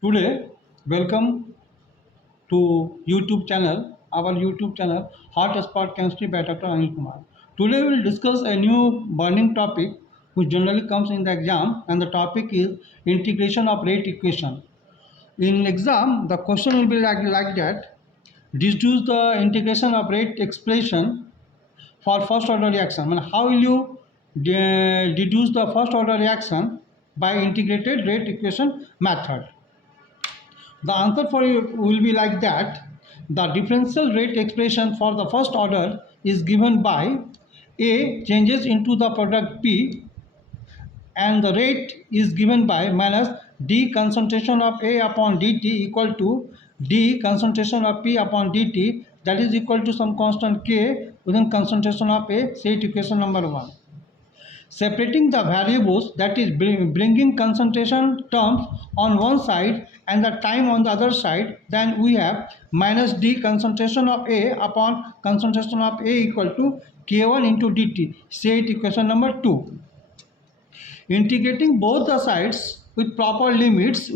Today, welcome to our YouTube channel, Hot Spot Chemistry by Dr. Anil Kumar. Today, we will discuss a new burning topic which generally comes in the exam, and the topic is integration of rate equation. In exam, the question will be like that: deduce the integration of rate expression for first order reaction. And how will you deduce the first order reaction by integrated rate equation method? The answer for you will be like that. The differential rate expression for the first order is given by A changes into the product P, and the rate is given by minus D concentration of A upon dt equal to D concentration of P upon dt, that is equal to some constant K within concentration of A. Say it equation number 1. Separating the variables, that is bringing concentration terms on one side and the time on the other side, then we have minus D concentration of A upon concentration of A equal to K1 into dt. Say it equation number 2. Integrating both the sides with proper limits,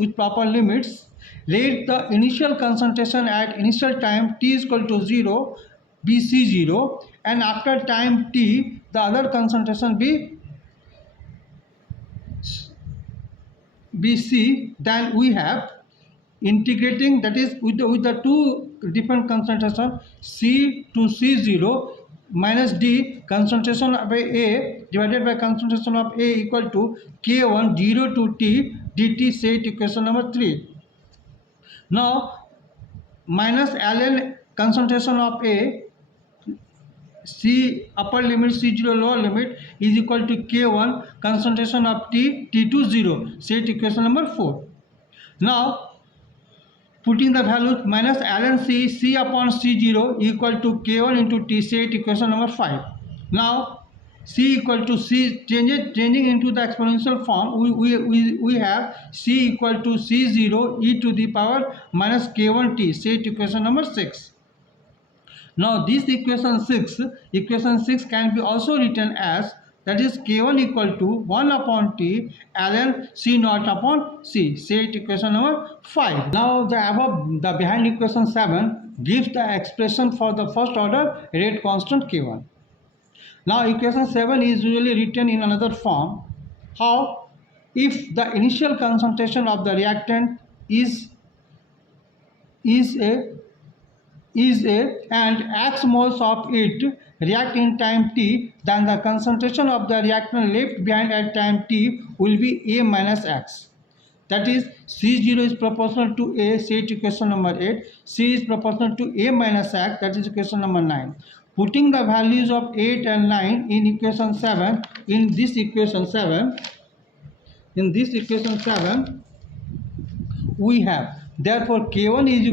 let the initial concentration at initial time t is equal to 0 be C0, and after time t the other concentration be BC. Then we have integrating, that is with the two different concentration C to C0 minus D concentration of A divided by concentration of A equal to K1 0 to T dt. Say it equation number 3. Now minus ln concentration of A, C upper limit C0 lower limit is equal to K1 concentration of T to 0. Say it equation number 4. Now putting the value minus ln C upon C0 equal to K1 into T. Say it equation number 5. Now C equal to C changing into the exponential form, we have C equal to C0 e to the power minus K1 T. Say it equation number 6. Now this equation 6 can be also written as, that is K1 equal to 1 upon T ln C naught upon C. Say it equation number 5. Now the behind equation 7 gives the expression for the first order rate constant K1. Now equation 7 is usually written in another form. How? If the initial concentration of the reactant is a and x moles of it react in time t, then the concentration of the reactant left behind at time t will be A minus x. That is C0 is proportional to A. Say it equation number 8. C is proportional to A minus x. That is equation number 9. Putting the values of 8 and 9 in equation 7, in this equation 7 we have, therefore K1 is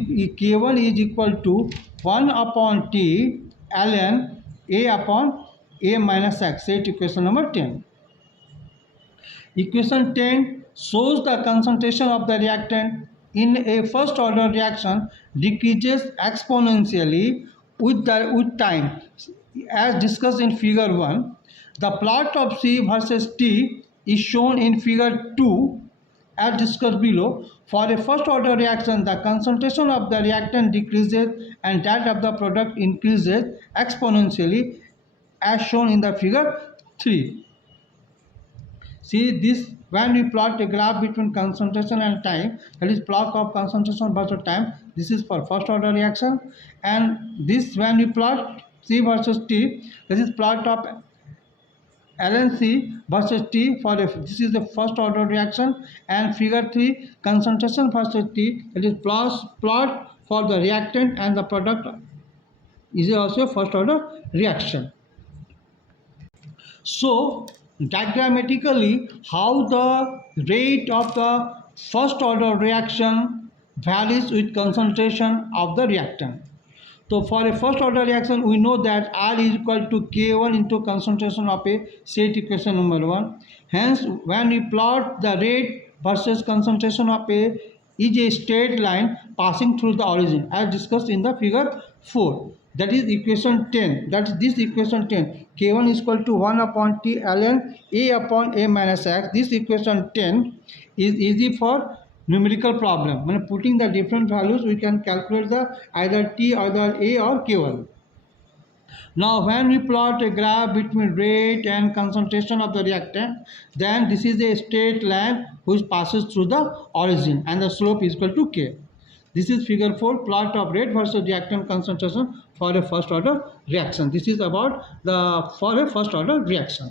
equal to 1 upon T ln A upon A minus x. Say it equation number 10. Equation 10 shows the concentration of the reactant in a first order reaction decreases exponentially with time, as discussed in figure 1. The plot of C versus T is shown in figure 2 as discussed below. For a first order reaction, the concentration of the reactant decreases and that of the product increases exponentially as shown in the figure 3. See this, when we plot a graph between concentration and time, that is plot of concentration versus time, this is for first order reaction, and this when we plot C versus T, this is plot of ln C versus T for this is the first order reaction, and figure 3 concentration versus T, that is plot for the reactant and the product is also first order reaction. So diagrammatically, how the rate of the first order reaction varies with concentration of the reactant. So for a first order reaction, we know that R is equal to K1 into concentration of A. Say it equation number 1. Hence, when we plot the rate versus concentration of A is a straight line passing through the origin, as discussed in the figure 4. That is equation 10. That is this equation 10. K1 is equal to 1 upon T ln A upon A minus x. This equation 10 is easy for numerical problem. When putting the different values, we can calculate the either T, either A or K1. Now, when we plot a graph between rate and concentration of the reactant, then this is a straight line which passes through the origin and the slope is equal to K. This is figure 4, plot of rate versus reactant concentration for a first order reaction. This is about the for a first order reaction.